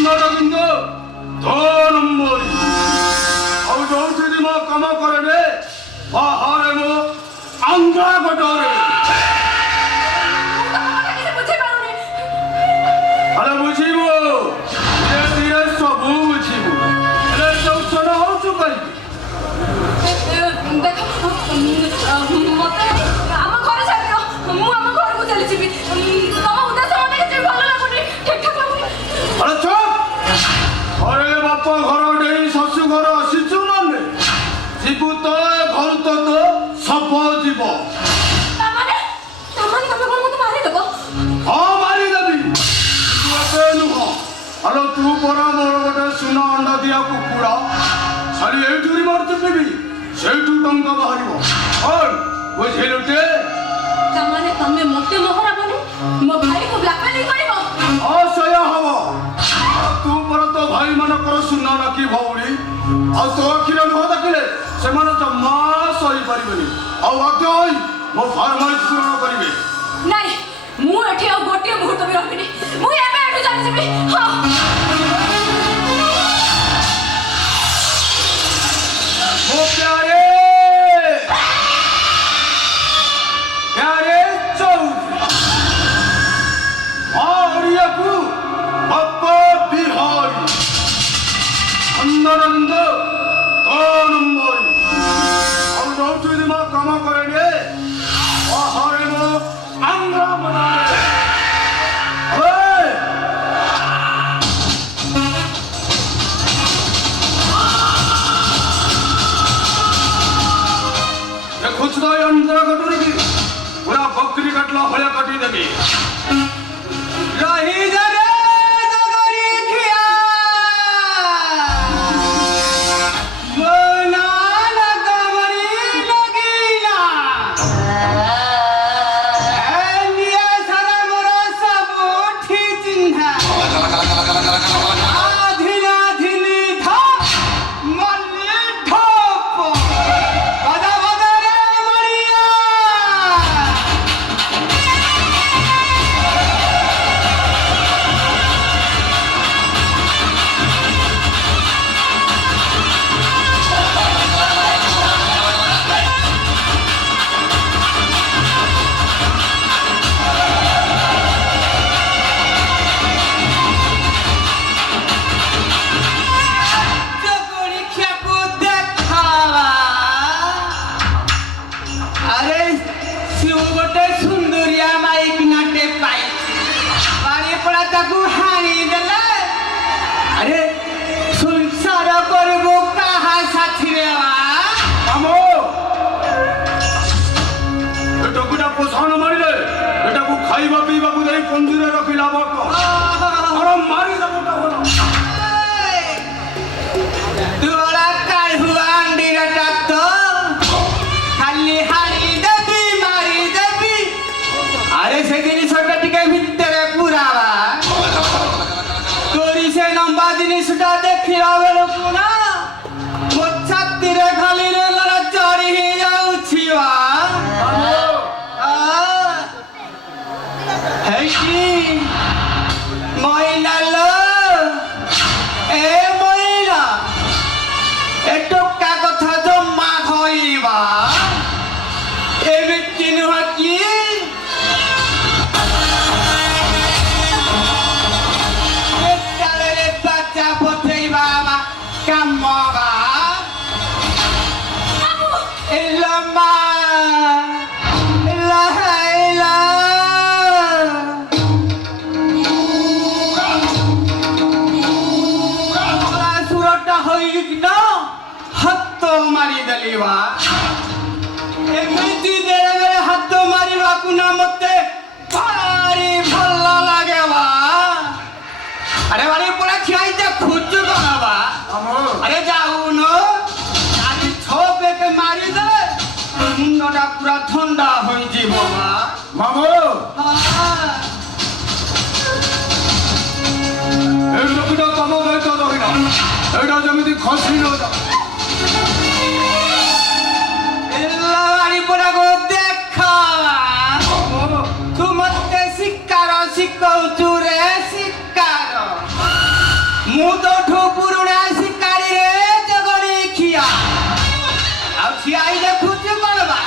ଅନ୍ନରବିନ୍ଦ ଧନମ୍ବରୀ ଆଉ ଯୋଉଠି ମୋ କାମ କରେନେ ବାହାରେ ମୋ ଆନ୍ଧ୍ରା ଗୋଟରେ ଆରେ ବୁଝିବୁ ଧୀରେ ଧୀରେ ସବୁ ବୁଝିବୁ ହେଲେ ଟେନସନ ହଉଛୁ କାହିଁକି? ମତେ ଆମ ଘରେ ଛାଡ଼ିଦିଅ ମୁଁ ଆମ ଘରକୁ ଚାଲିଯିବି ତମ ଉଦ୍ଦେଶ୍ୟ ମତେ କିଛି ଭଲ ଲାଗୁନି ଠିକ୍ ଠାକ୍ ଲାଗୁନି ଆରେ ଚୁପ୍ ଘରେ ବାପ ଘର ନେଇ ଶାଶୁ ଘର ଆସିଛୁ ମାନେ ଯିବୁ ତ ଘରୁ ତ ସପ ଯିବ ତାମାନେ ତମେ କଣ ମତେ ମାରିଦେବ ହଁ ମାରିଦେବି ତୁ ଏତେ ନୁହଁ ଆଲୋ ତୁ ପରା ମୋର ଗୋଟେ ସୁନା ଅଣ୍ଡା ଦିଆ କୁକୁଡ଼ା ଖାଲି ଏଇଠୁରି ମାରୁଥିବି ସେଇଠୁ ଟଙ୍କା ବାହାରିବ ବୁଝିଲୁ ଟେ ତାମାନେ ତମେ ମତେ ମହରାବନି ମୋ ଭାଇକୁ ବ୍ଲାକମେଲିଂ କରିବ ହଁ ସେଇଆ ହବ ତୁ ପରା ତୋ ଭାଇମାନଙ୍କର ସୁନା ନାକି ଭଉଣୀ ଆଉ ତୋ ଆଖିରେ ଲୁହ ଦେଖିଲେ ସେମାନେ ଜମା ସହିପାରିବେନି ଆଉ ବାଧ୍ୟ ହୋଇ ମୋ ଫରମାଇଶ ପୂରଣ କରିବେ ନାଇଁ ମୁଁ ଏଠି ଆଉ ଗୋଟିଏ ମୁହୂର୍ତ୍ତ ବି ରହିବିନି ମୁଁ ଏବେ ଏଠୁ ଚାଲିଯିବି ହଁ ମୋ ପ୍ୟାରେ ଚୌଧୁରୀ ଓଡ଼ିଆକୁ ବାପ ବିହାରୀ ଅନ୍ନରବିନ୍ଦ ଧନମ୍ବରୀ ଆଉ ଯୋଉଠି ମୋ କାମ କରେନେ ବାହାରେ ମୋ ଆନ୍ଧ୍ରା ଗୋଟରେ ଦେଖୁଛୁ ତ ଏଇ ଆନ୍ଧ୍ରା ଗୋଟରେ କି ପୁରା ବକରି କାଟିଲା ଭଳିଆ କାଟିଦେବି ରହିଯାରେ ଜଗରି ଖିଆ ବୋନା লগମରି লগିନା ନିଆ ସାରା ମୋର ସବୁଠି ଚିହ୍ନା ଆଧିନା ଧିନି ଥା ମଲ୍ଲି ଠୋପ ବଦା ବଦାରେ ମରିଆ ଜଗରିଖିଆକୁ ଦେଖାବା ଆରେ ସିଏ ଗୋଟେ ସୁନ୍ଦରିଆ ମାଇକିନାଟେ ପାଇଛି ବାରିପଡ଼ା ତାକୁ ହାଣିଦେଲେ ଆରେ ସଂସାର କରିବୁ କାହା ସାଥିରେ କାମ ଏଟାକୁଟା ପୋଷଣ ମାରିଲେ ଏଟାକୁ ଖାଇବା ପିଇବାକୁ ଦେଇ ପଞ୍ଜିରେ ରଖିଲା ବାପ ମାରିଦେବ ତୁଳା କାଢୁଆ ଆଣ୍ଡିର ଟାକ୍ତ ଖାଲି ହାଣିଦେବି ମାରିଦେବି ଆରେ ସେ ଜିନିଷଟା ଟିକେ ଭିତରେ ପୁରାବା ତୋରି ସେ ଲମ୍ବା ଜିନିଷଟା ଦେଖିଲା ବେଳକୁ ନା ମୋ ଛାତିରେ ଖାଲି ରେଲର ଚଢି ହେଇଯାଉଛି ହେଇକି ମଇଲା ଲୋ ଏ ମଇଲା ଏ ଟୋକା କଥା ଜମା ଧଇବା ଏମିତି ନୁହଁ କି ଏକାଳରେ ବାଚା ପଠେଇବା କାମ ଏଲା ମା ଏଲା ହେଇଲା ସୁରଟା ହୋଇକିନା ହାତ ମାରିଦେଲି ବା ଏମିତି ବେଳେ ବେଳେ ହାତ ମାରିବାକୁ ନା ମତେ ଭାରି ଭଲ ଲାଗେ ବା ଆରେ ବାରି ପଡ଼ା ଖିଆଇତେ ଖୁଚୁ କଣ ବା ଆରେ ଯାଉନ ଆଜି ଛଅ ବେକେ ମାରିଦେଲେ ମୁଣ୍ଡଟା ପୁରା ଥଣ୍ଡା ହୋଇଯିବ ବା ମାମୁ এই লোকটা কাম দায়িত্ব ধরিনা এটা যেମିତି ଖସି ନ ଯାଉ ଏଲା ବାରି ପଡ଼ାକୁ ଦେଖ ତୁ ମତେ ଶିକାର ଶିଖଉଛୁ ରେ ଶିକାର तो ठोपुरुड़ा शिकारी रे जगनी खिया ଆଉ ଠିଆ ହେଇ ଦେଖୁଛୁ କ'ଣ ବା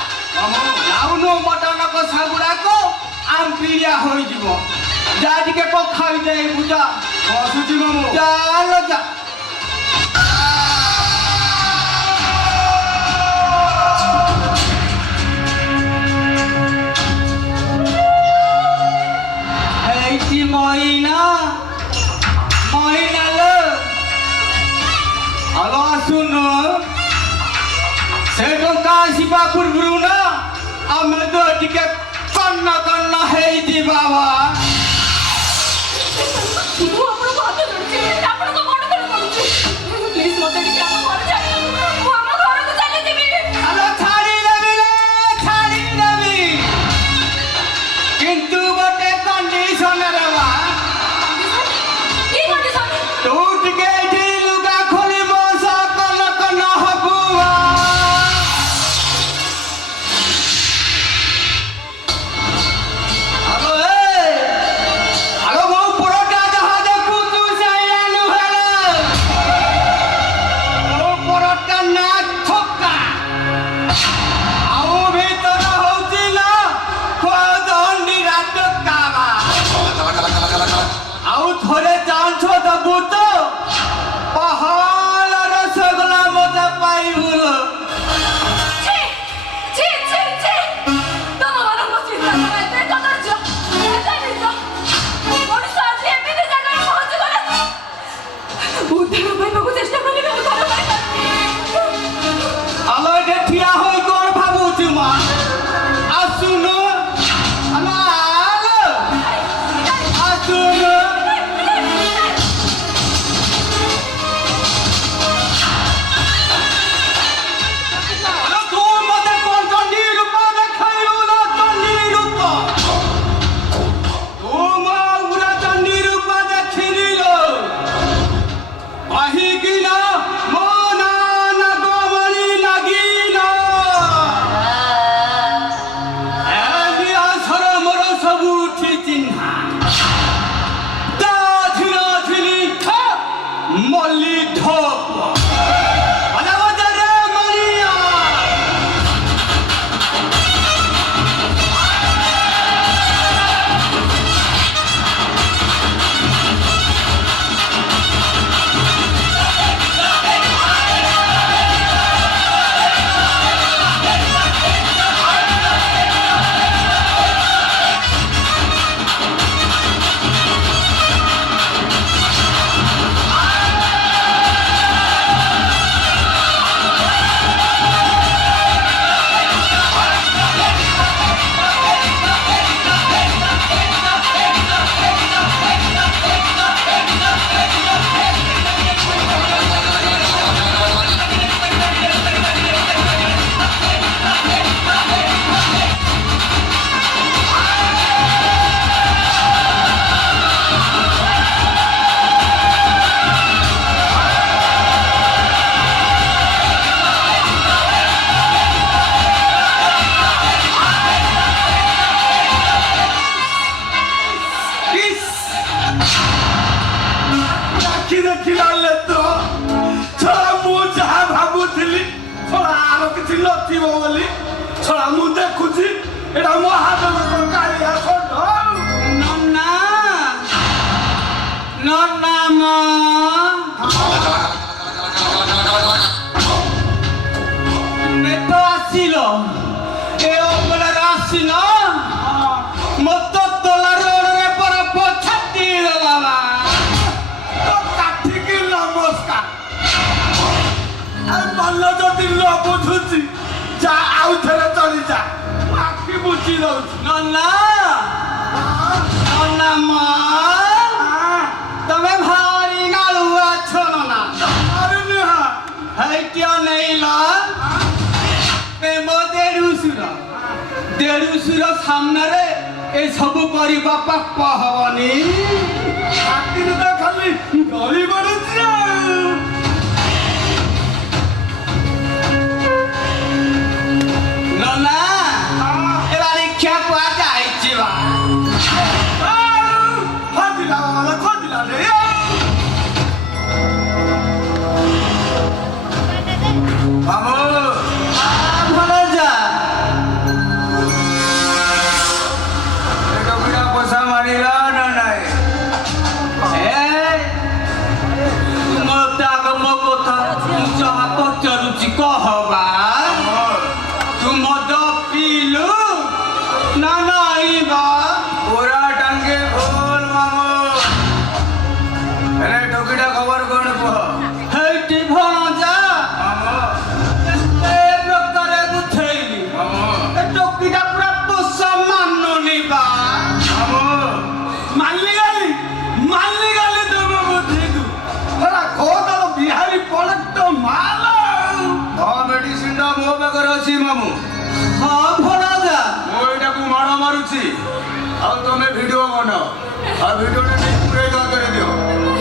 ଯାଉନୁ ମଟନ କଷା ଗୁଡ଼ାକ ଆମ୍ବିଳିଆ ହୋଇଯିବ ଯା ଟିକେ କ'ଣ ଖାଇଦେ ବୁଝା ଆସୁଛି ମାମୁଁ ଚାଲ ଯା এইটি মহিনা মহিনা লো আলো আসুন ସେ ଟଙ୍କା ଆସିବା ପୂର୍ବରୁ ନା ଆମେ ତ ଟିକେ କନ୍ନ କନ୍ନ ହେଇଯିବା ବା ମୁଁ ଆପଣଙ୍କୁ ହାତ ଯୋଡୁଛି ଆପଣଙ୍କ ଗୋଡ଼ ତଳେ ପଡୁଛି ପ୍ଲିଜ ମତେ ଟିକେ ଆମ ଘର ଛାଡ଼ି ମୁଁ ଆମ ଘରକୁ ଚାଲିଯିବି ଆଲୋ ଛାଡ଼ିଦେବି ରେ ଛାଡ଼ିଦେବି କିନ୍ତୁ ଗୋଟେ କଣ୍ଡିସନରେ ବା କି କଣ୍ଡିସନ ତୁ ଟିକେ ଏଠି ଲୁଗା ଖୋଲି ବସ କନ୍ନ କନ୍ନ ହବୁ ବା ତମେ ଭାରି ନାଳୁଆ ଛଣ ନା ହେଇଟିଅ ନେଇଲ ମୋ ଦେଢୁଶୁର ସାମ୍ନାରେ ଏ ସବୁ କରିବା ପାପ ହବନି ରାତିରେ ତ ଖାଲି ଗଳି ପଡୁଛି ନନା ଏ ବାରିକ୍ଷା କୁହାଯାଇଛି ବା ଖୋଜିଲା ରେ ମାନିଲା ନା ନାଇଁ ମତେ ଆଗ ମୋ କଥା ଯାହା ପଚାରୁଛି କହବା ତୁ ମଦ ପିଇଲୁ ନା ନାଇଁ ବା ପୁରା ଟାଙ୍କି ଫୁଲ ମାମୁ ହେଲେ ଟୋକିଟା ଖବର କଣ କୁହ ହେଇଟି ଭଣଜା ମାମୁ ଏ ପ୍ରକାରେ ବୁଝେଇଲି ମାମୁ ଏ ଟୋକିଟା ପୁରା ପୋଷା ମାନୁନି ବା ମାମୁ ମାନିଗଲି ତମ ବୁଦ୍ଧିକୁ ହେଲା କୋଦାଳ ବିହାରୀ ପଳେକ୍ଟ ମାଲ ହଁ ମେଡିସିନଟା ମୋ ପାଖରେ ଅଛି ମାମୁ ହଁ ଭଣଜା ମୁଁ ଏଇଟାକୁ ମାଡ଼ ମାରୁଛି ଆଉ ତମେ ଭିଡ଼ିଓ ବନାଅ ଆଉ ଭିଡ଼ିଓଟା ନେଇ ପୁରେଇ ଦରକାର ଦିଅ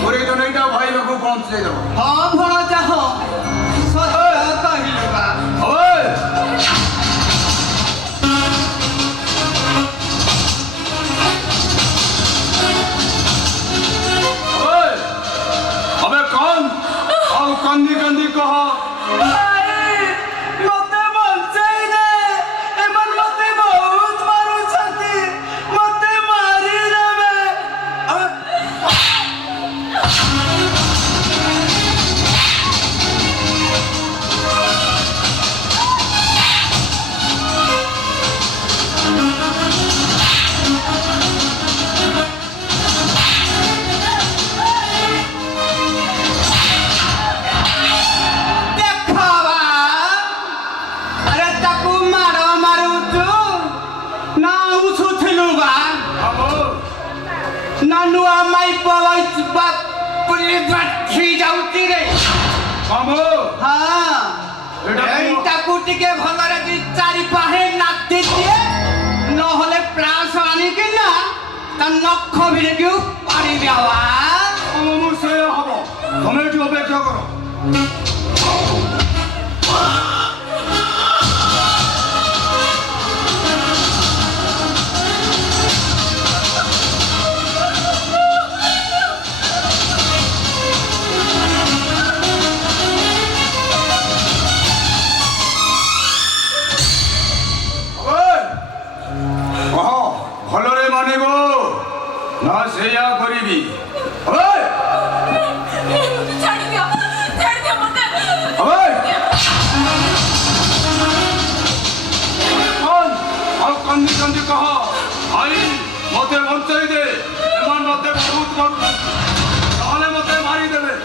ପୁରେଇ ତ ନେଇଟା ଭାଇ ପାଖକୁ ପହଞ୍ଚେଇ ଦେବ ହଁ ଭଣଜା ହଁ ସତ କହିଲୁ ବା ଓଏ ओए अबे कौन और कंदी कंदी कह ମତେ ବଞ୍ଚେଇ ଦେ ଏମାନେ ମତେ ବହୁତ ମାରୁଛନ୍ତି ମତେ ମାରିଦେବେ ଦେଖବା ଆରେ ତାକୁ ମାର ମାରୁଛୁ ନା ଉଛୁଥିଲୁ ବା बाबू ନା ନୂଆ ମାଇ ପଳେଇଛି ବା ପୁଲି ବାଠି ଯାଉଛି ରେ बाबू ହଁ ଏଇଟାକୁ ଟିକେ ଭଲରେ ଦି ଚାରି ପାହେ ନାତି ଦିଏ ନହେଲେ ପ୍ଲାସ ଆଣିକି ନା ତା ନଖ ଭିଡ଼ିକି ପାଣି ଦେବା मामू से हबो तमे एठी अपेक्षा करो ओए कह भलरे मानिबो ना सेया करिबी ओए ଛାଡ଼ି ଦିଅ ମତେ ओए कौन और कंदी कंदी कह भाई मते बंचाई दे एमान मते बहुत मारू ताहले मते मारी देबे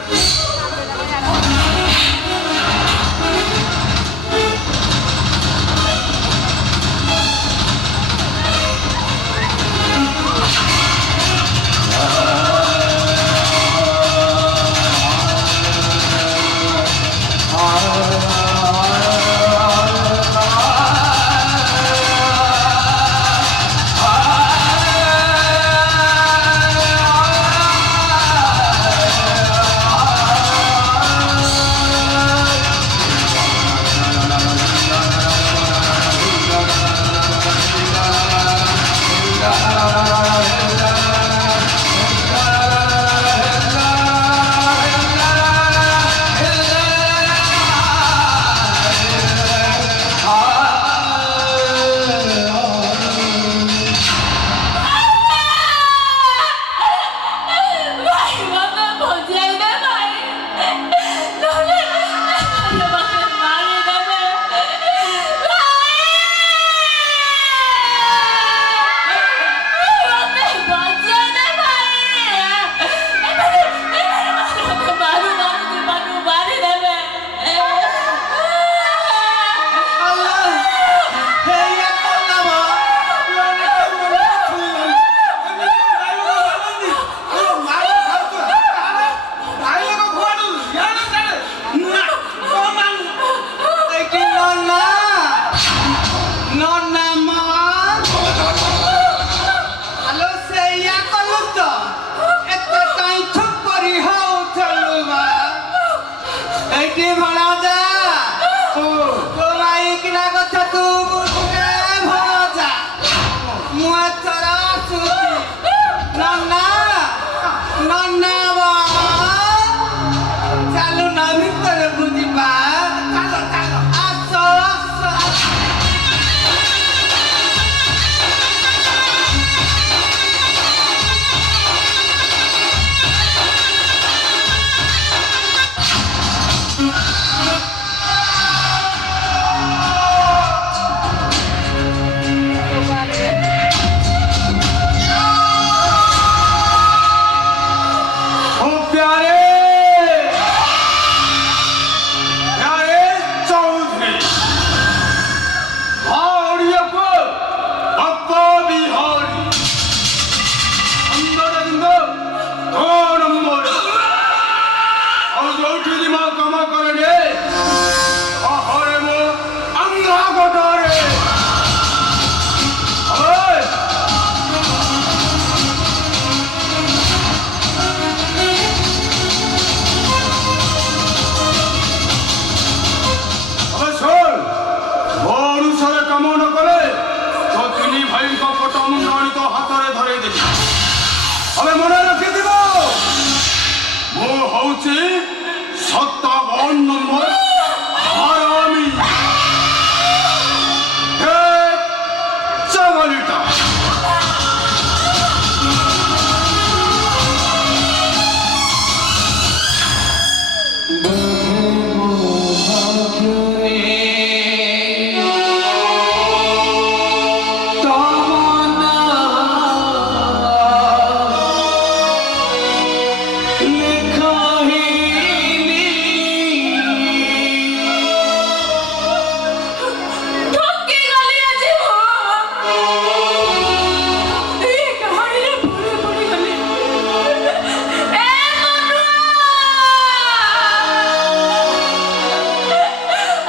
হচ্ছে 57 নম্বর হারামি চামালিটা। ঠকি গলি আজি এই কাহিনীরে পড়ে পড়ে গলি এ মনুয়া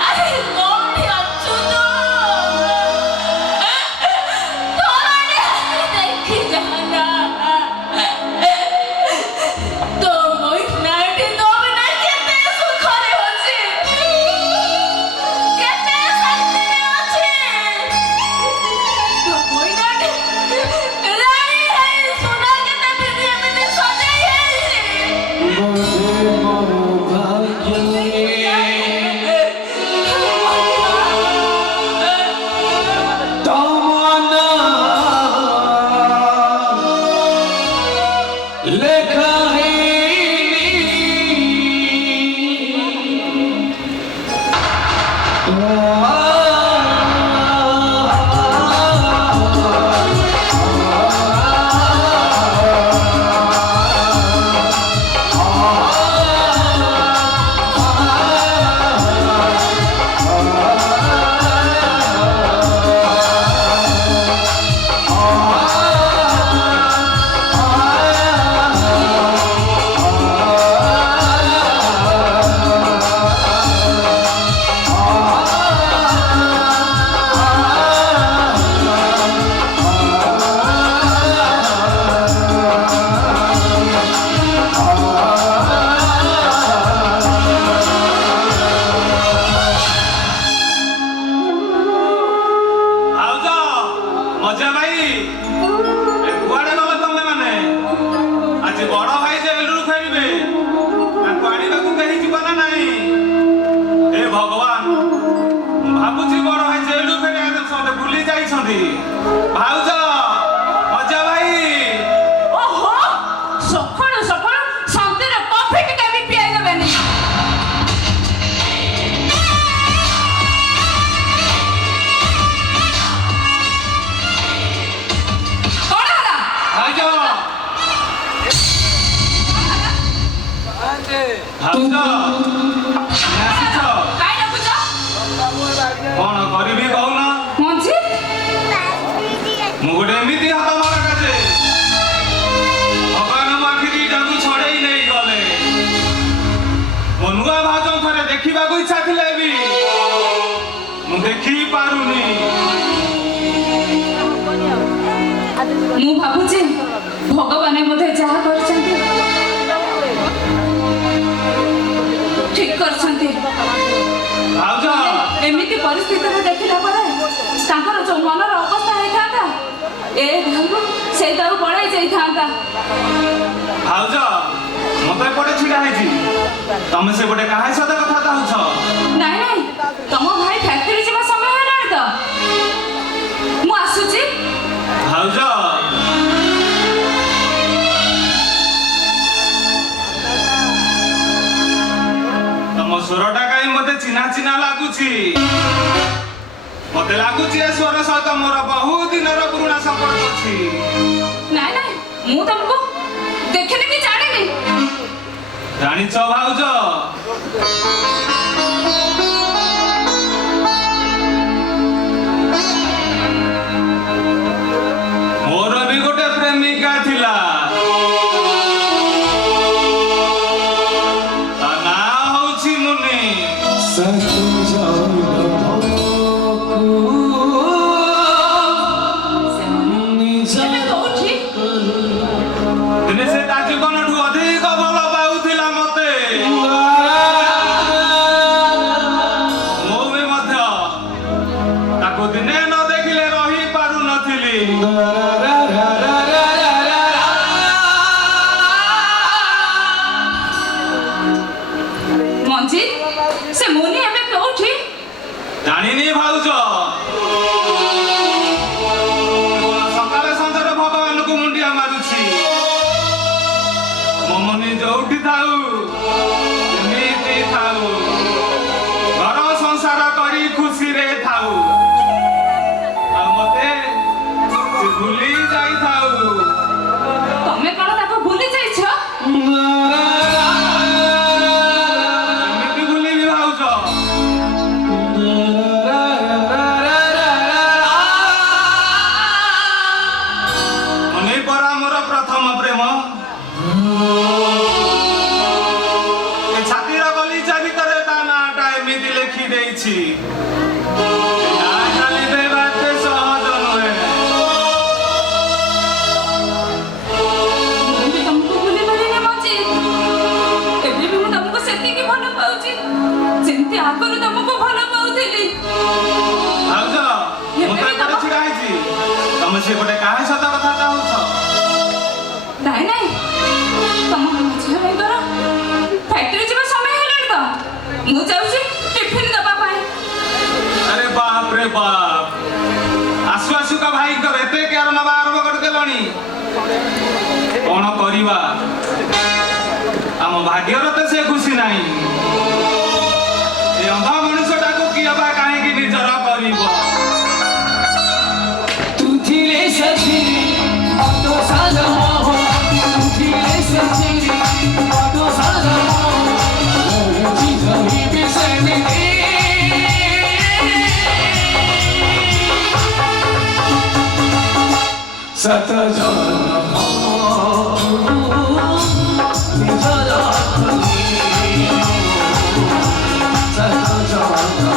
আরে কোনটি আছো তো তোরানে দেখি জানা তো মই নাটি তো বিনা কেতে সুখরে হচ্ছে কেতে শান্তিরে আছে তো মই নাটি রানী হে সোনা কেতে বিধি বিধি সজাই হেছে লেখা मजा भाई कुआड़े गल तमे माने आज बड़ भाई जेलू फेरबे आने को कहीं जीवन ना हे भगवान भावुची बड़ भाई जेलू फेरे समझे भूली जाइछंती भाउज मजा भाई ओहो सखण सखण शांति रे कॉफी टिका भी पियाई देबेनी कोण हला भाउज भाउज नासिछ काई न बुझ कौन करिबी कहूना मझी मु गोटे एमिति हाथ मार काजे भगवान माखिरी डाकू छड़ेई नहीं गले मनुआ भाजन थरे देखिबा को इच्छा थिले भी मु देखि पारुनी ମୁଁ ଭାବୁଛି ଭଗବାନ ବୋଧେ ଯାହା କରିଛନ୍ତି ଠିକ କରିଛନ୍ତି भाउज ଏମିତି ପରିସ୍ଥିତିରେ ଦେଖିଲା ପରେ ତାଙ୍କର ଯୋଉ ମନର ଅବସ୍ଥା ହେଇଥାନ୍ତା ଏ ଘରୁ ସେଇ ତାକୁ ପଳେଇ ଯାଇଥାନ୍ତା भाउज मते पड़े छिड़ा हैछि तमे से गोटे काहे सदा कथा कहउछ ନାଇଁ ନାଇଁ ତମ ଭାଇ ଫ୍ୟାକ୍ଟ୍ରି ଯିବା ସମୟ ହେଲାଣି ତ ମୁଁ ଆସୁଛି भाउज तम स्वरटा काई मते चिन्हा चिन्हा लागुची मते लागुची ए स्वर सहित मोर बहुत दिनर पुराना संपर्क अछि ନାଇଁ ନାଇଁ ମୁଁ ତମକୁ ଦେଖିନି କି ଜାଣିନି ଜାଣିଛ ଭାଉଜ ମୋର ବି ଗୋଟେ ପ୍ରେମିକା ଥିଲା ତା ନାଁ ହଉଛି ମୁନି ଏବେ କୋଉଠି ଦିନେ ସେ ତା ଜୀବନଠୁ ଅଧିକ ଭଲ ପାଉଥିଲା ମତେ ମୁଁ ବି ମଧ୍ୟ ତାକୁ ଦିନେ ନ ଦେଖିଲେ ରହି ପାରୁନଥିଲି ଯୋଉଠି ଥାଉ ଯେମିତି ଥାଉ ଘର ସଂସାର କରି ଖୁସିରେ ଥାଉ ଆଉ ମତେ ସେ ଭୁଲି ଯାଇଥାଉ। ତମେ କଣ ତାକୁ ଭୁଲି ଯାଇଛ? ଏମିତି ଭୁଲିବି ଭାଉଜ? ମନେ ପରା ମୋର ପ୍ରଥମ ପ୍ରେମ ଏ ଛାତିର ଗଲିଚା ଭିତରେ ତା ନାଁଟା ଏମିତି ଲେଖି ଦେଇଛି। ନାଁ ଖାଲି ଦେବା ଏତେ ସହଜ ନୁହେଁ। ମୁଁ ବି ତମକୁ ଭୁଲି ପାରିନି ମଜି। ଏବେ ବି ମୁଁ ତମକୁ ସେତିକି ଭଲ ପାଉଛି ଯେମିତି ଆଗରୁ ତମକୁ ଭଲ ପାଉଥିଲି। ଭାଉଜ ମୁଁ ତ ଏପଟେ ଛିଡ଼ା ହେଇଛି, ତମେ ସେପଟେ କାହା ସହିତ କଥା ଚାହୁଁଛ? ନାଇଁ ନାଇଁ, ତମ ଝିଅ ଭାଇଙ୍କର ଫ୍ୟାକ୍ଟ୍ରି ଯିବା ସମୟ ହେଲାଣି ତ, ମୁଁ ଯାଉଛି ଟିଫିନ ଦବା ପାଇଁ। ଆରେ ବାପ ରେ ବାପ, ଆସୁ ଆସୁକା ଭାଇଙ୍କର ଏତେ କେୟାର ନେବା ଆରମ୍ଭ କରିଦେଲଣି। କଣ କରିବା, ଆମ ଭାଗ୍ୟର ତ ସେ ଖୁସି ନାହିଁ। ଏ ଅନ୍ଧ ମଣିଷଟାକୁ କିଏ ବା କାହିଁକି ନିଜର କରିବ? तुझिले सचिनी अतो साधा हो तुझिले सचिनी अतो साधा हो चीज ही बिसरने सत जन्म निजरा सत जन्म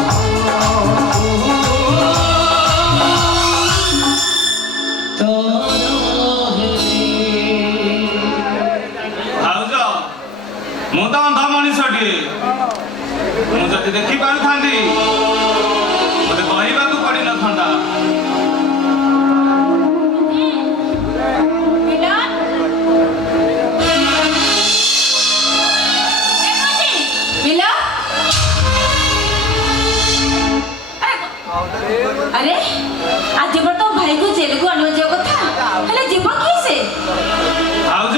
ଭାଉଜ ମୁଁ ତ ଅନ୍ଧ ମଣିଷଟିଏ, ମୁଁ ଯଦି ଦେଖି ପାରୁଥାନ୍ତି ମତେ କହିବାକୁ ପଡିନଥାନ୍ତା। अरे आज जब तो भाई को जेल को आने जाओ कथा हेले जीव की से ଭାଉଜ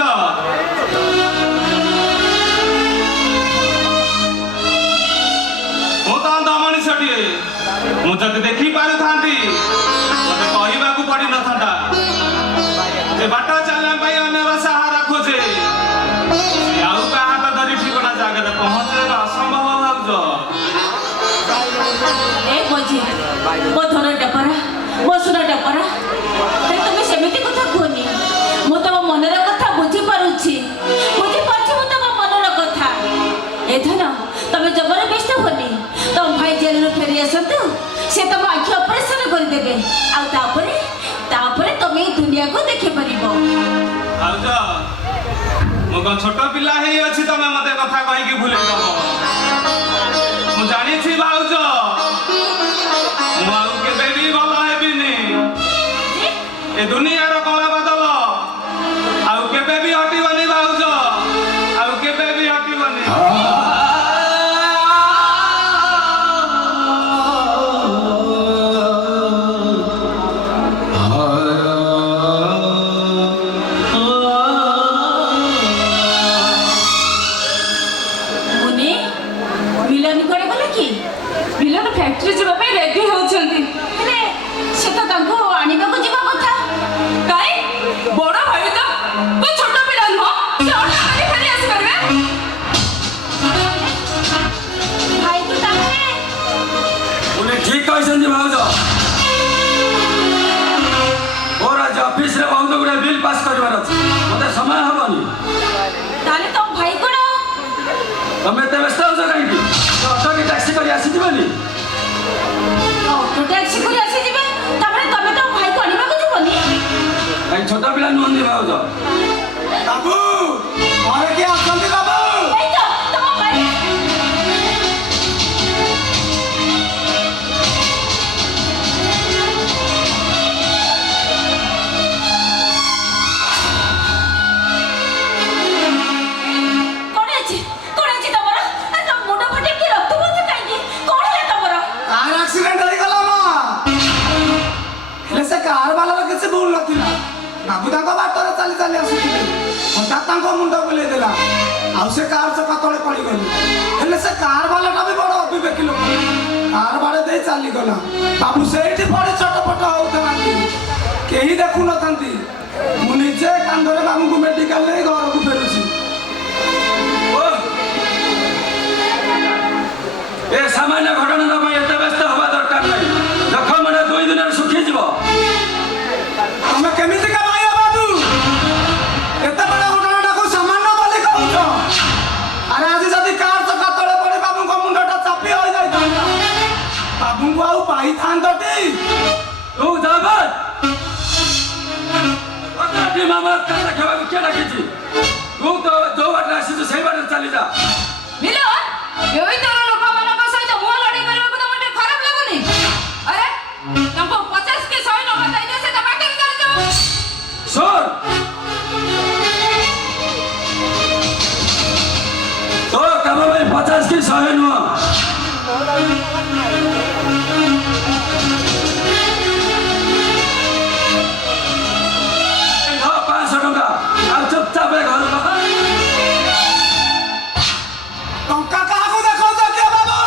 ମୁଁ ତ ଅନ୍ଧ ମଣିଷଟିଏ, ମୁଁ ଯଦି ଦେଖି ପାରୁଥାନ୍ତି ମତେ କହିବାକୁ ପଡିନଥାନ୍ତା। ଯେ ବାଟ ଚାଲିବା ପାଇଁ ଅନ୍ୟର ସାହାରା ଖୋଜେ, ସେ ଆଉ କାହା ହାତ ଧରି ଠିକଣା ଜାଗାରେ ପହଞ୍ଚେଇବା ଅସମ୍ଭବ। ଭାଉଜ ए बजे ओ धन डपरा ओ सुन डपरा हे तुम सेमिति कथा कोनी मु तम मनर कथा बुझी पारुछि मु तम मनर कथा ए धन तुम जबर व्यस्त होनी तुम भाई जेल रो फेरी आसतु से तुम आखि ऑपरेशन कर देबे आ तापरे तुम ए दुनिया को देखे परिबो। भाउज ମୁଁ କଣ ଛୋଟ ପିଲା ହେଇ ଅଛି ତମେ ମତେ କଥା କହିକି ଭୁଲେଇ ଦବ? ମୁଁ ଜାଣିଛି ଭାଉଜ, ମୁଁ ଆଉ କେବେ ବି ଭଲ ହେବିନି। ଏ ଦୁନିଆର କଳା ବାଦଲ ଆଉ କେବେ ବି ହଟିବନି ଭାଉଜ, ଆଉ କେବେ ବି ହଟିବନି। मिलन फैक्ट्री जीवा पे रेडी होउछंती हेले से तो तांको आनिबा को जीवा कथा काई बड़ भाई तो छोट पिला न से ऑटो गाड़ी फेरी आस करबे भाई तो ताहे उन्हें ठीक कहछन भाउज और आज ऑफिस रे बहुत गुडा बिल पास करबार अछि मते समय हबनी ताले तो भाई कोन तमे ते व्यस्त हो काई की ऑटो की टैक्सी करी आसी दिबनी ऑटो टैक्सी को आसी दिबे तापरे तमे तो भाई को आनिबा को जीवनी भाई छोटा पिला नुंदी भाउज बाबू घरे किए आसନ୍ତି बाबू? ए तो तम भाई ବାବୁ ତାଙ୍କ ବାଟରେ ଚାଲି ଚାଲି ଆସୁଥିଲେ ହଠାତ୍ ତାଙ୍କ ମୁଣ୍ଡ ବୁଲେଇ ଦେଲା ଆଉ ସେ କାର ଚକା ତଳେ ପଡ଼ିଗଲି। ହେଲେ ସେ କାର ବାଲାଟା ବି ବଡ଼ ଅବିବେକୀ ଲୋକ। କାର ବାଡ଼େ ଦେଇ ଚାଲିଗଲା। ବାବୁ ସେଇଠି ପଡ଼ି ଛଟପଟ ହଉଥାନ୍ତି, କେହି ଦେଖୁନଥାନ୍ତି। ମୁଁ ନିଜେ କାନ୍ଧରେ ବାବୁଙ୍କୁ ମେଡିକାଲ ନେଇ ଘରକୁ ଫେରୁଛି। ଏ ସାମାନ୍ୟ ଘଟଣା ପାଇଁ ଏତେ ବ୍ୟସ୍ତ ହେବା ଦରକାର ନାହିଁ। ଜଖମଟା 2 ଦିନରେ ଶୁଖିଯିବ। ତମେ କେମିତିକା ଭାଇ ବାବୁ? ଏତେ ବଡ଼ ଘଟଣାଟାକୁ ସାମାନ୍ୟ ବୋଲି କହୁଛ? ଆରେ ଆଜି ଯଦି କାର ଚକା ତଳେ ପଡ଼ି ବାବୁଙ୍କ ମୁଣ୍ଡଟା ଚାପି ହୋଇଯାଇଥାନ୍ତା, ବାବୁଙ୍କୁ ଆଉ ପାଇଥାନ୍ତଟି? ତୁ ଯାବେ ମାମଲା ଦେଖିବାକୁ କିଏ ଡାକିଛି? ତୁ ତ ଯୋଉ ବାଟରେ ଆସିଛୁ ସେଇ ବାଟରେ ଚାଲି ଯା। ଲୋକମାନଙ୍କ ସହିତ ମୁହଁ ଲଢ଼େଇ କରିବାକୁ ତମକୁ ଟିକେ ଖରାପ ଲାଗୁନି? ଆରେ ତାଙ୍କୁ 50 କି 100 ଟଙ୍କା ଦେଇଦିଅ, ସେ ତା ବାଟରେ ଚାଲିଯାଉ। ଶୁଣ, ତୋ କାମ ପାଇଁ 50 କି 100 ନୁହଁ, 500 ଟଙ୍କା। ଆଉ ଚୁପଚାପ ଘର ଟଙ୍କା କାହାକୁ ଦେଖାଉଛ କିଏ ବାବୁ?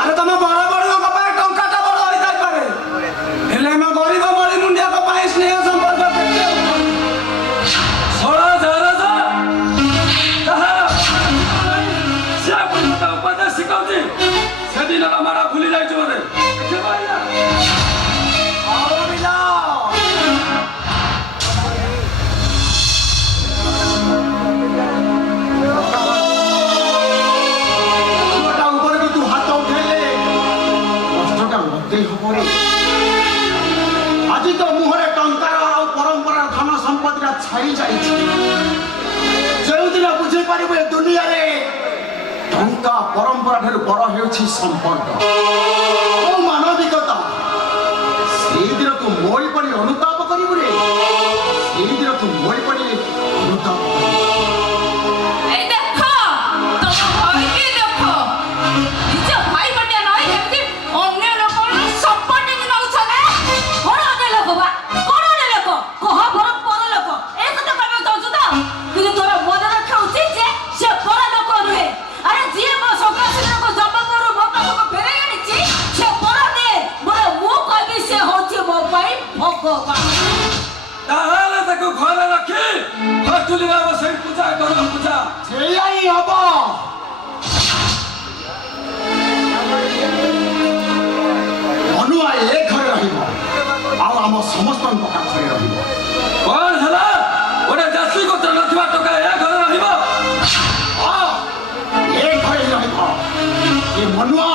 ଆରେ ତମ ବଡ଼ ବଡ଼ଙ୍କ ପାଇଁ ଟଙ୍କାଟା ବଡ଼ ହୋଇଥାଇପାରେ, ହେଲେ ଆମେ ଗରିବ ବଳି ମୁଣ୍ଡିଆଙ୍କ ପାଇଁ ସ୍ନେହ ସମ୍ପର୍କ କେତେ? 16,000 ସେ ମତେ ଉପଦେଶ ଶିଖାଉଛି। ସେଦିନର ମାଡ଼ ଭୁଲି ଯାଇଛୁ ବୋଧେ। ଉପରକୁ ତୁ ହାତ ଉଠେଇଲେ କଷ୍ଟଟା ମତେ ହବରେ। ଆଜି ତ ମୁହଁରେ ଟଙ୍କାର ଆଉ ପରମ୍ପରାର ଧନ ସମ୍ପତ୍ତିଟା ଛାଇ ଯାଇଛି। ଯେଉଁଦିନ ବୁଝିପାରିବୁ ଏ ଦୁନିଆରେ ଟଙ୍କା ପରମ୍ପରା ଠାରୁ ବଡ଼ ହେଉଛି ସମ୍ପର୍କ ଓ ମାନବିକତା, ସେଇଦିନ ତୁ ମୋରି ପରି ଅନୁତାପ କରିବୁ ରେ। ସେଇଦିନ ତୁ ମୋରି ପରି ଅନୁତାପ କରିବୁ। এই দেখো, তোমার ভাইকে দেখো। নিজ ভাই বটে নয়, যেমতি অন্য লোকের সম্পত্তি নউছলে। কোন লোক বা কোন লোক কহ বড় পর লোক এই কথা কবে চাচ্ছ তো? কিন্তু তোর মনে রাখা উচিত যে সে বড় লোক নহে। আরে জিয়ে মো সকাশিরকো জন্ম করু মো পাখকো ফেরাই আনিছি, সে বড় নে। বড় মু কবি সে হচ্ছে মো পাই ভগবান। ତାହେଲେ ତାକୁ ଘରେ ରଖି ହଟୁଲିବା ବସେଇ ପୂଜା କର ପୂଜା। ସେଇଆ ହିଁ ହବ। ଅନୁଆ ଏ ଘରେ ରହିବ, ଆଉ ଆମ ସମସ୍ତଙ୍କ ପାଖରେ ରହିବ। କଣ ହେଲା? ଗୋଟେ ଜାତି ଗୋତ୍ର ନଥିବା ଟଙ୍କା ଏ ଘରେ ରହିବ? ହଁ, ଏ ଘରେ ହିଁ ରହିବ। ଏ ମନୁଆ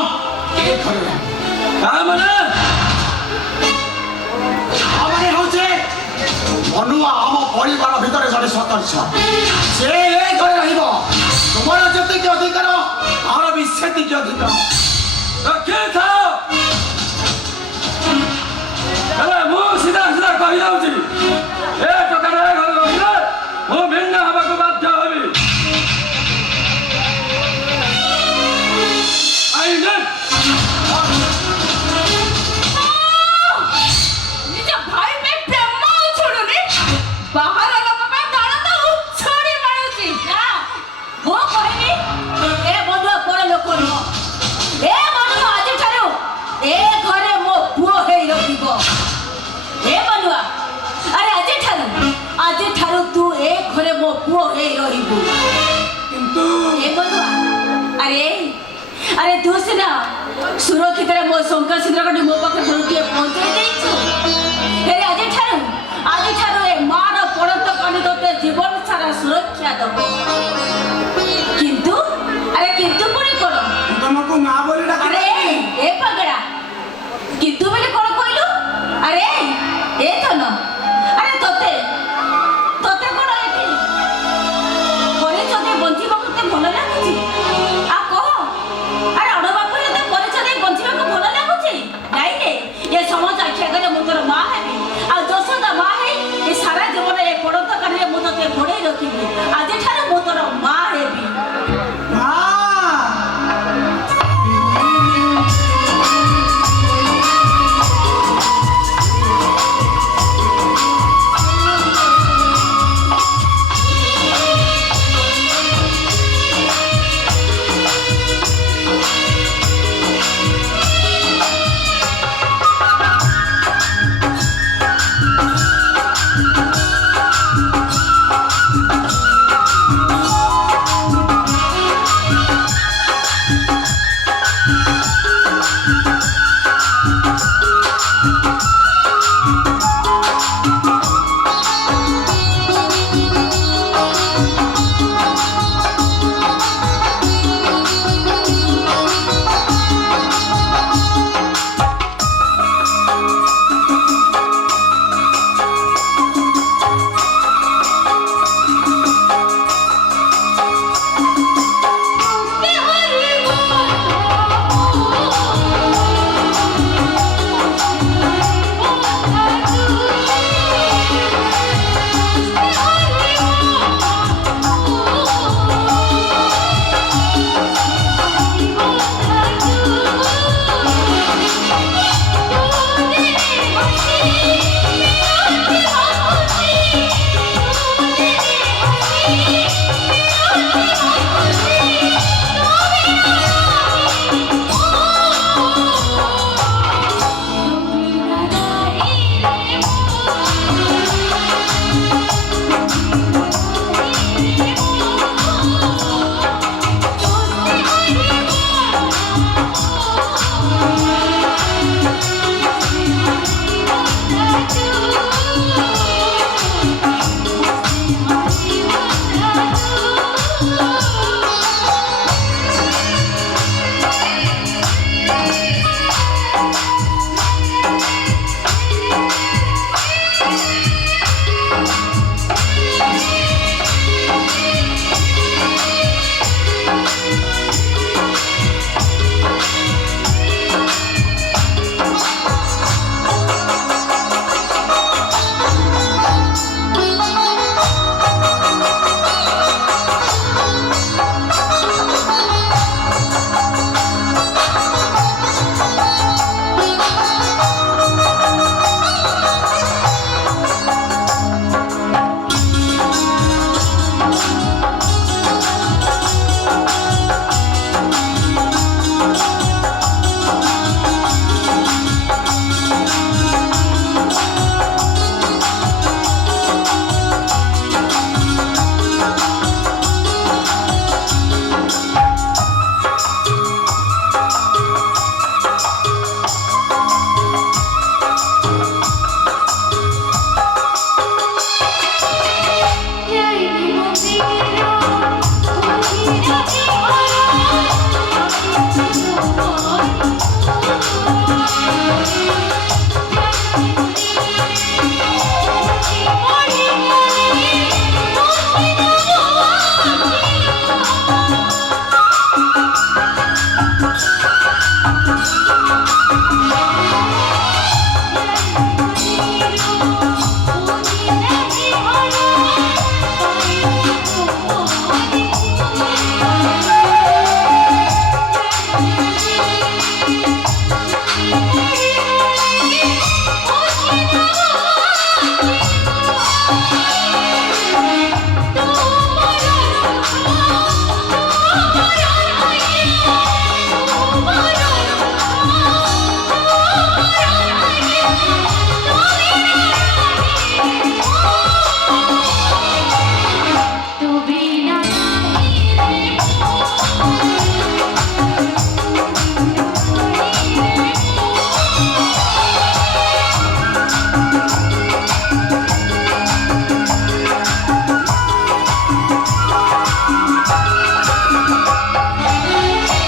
ଏ ଘରେ ରହିବ। ତାମାନେ ଆମର ହଉଛି ମନୁଆ ଆମ ପରିବାର ଭିତରେ ଜଣେ ସଦସ୍ୟ। ସେ ଏ ଘରେ ରହିବ। ତୁମର ଯେତିକି ଅଧିକାର ତାର ବି ସେତିକି ଅଧିକାର। ରଖିଥାଅ। ହେଲେ ମୁଁ ସିଧା ସିଧା କହିଯାଉଛି, ଏ ଟଙ୍କାଟା ଏ ଘରେ ରହିଲେ ମୁଁ ଭିନ୍ନ ହେବାକୁ ବାଧ୍ୟ ହେବି। নিজ ভাই পে প্রেম ছড়ুনি, বাহার লোক পে দাঁড় তো উছড়ি মারুছি না। মো কইনি এ বন্ধু বড় লোক নহ। এ বন্ধু আজ ঠারু এ ঘরে মো পুଅ হেই রহিব। এ বন্ধুয়া, আরে আজ ঠারু তু এ ঘরে মো পুଅ হেই রহিবু। কিন্তু এ বন্ধুয়া, আরে তু সিনা সুরক্ষিত মো শঙ্কা সিদ্রকটি মো পাখে ধরুটিয়ে পৌঁছাই দে।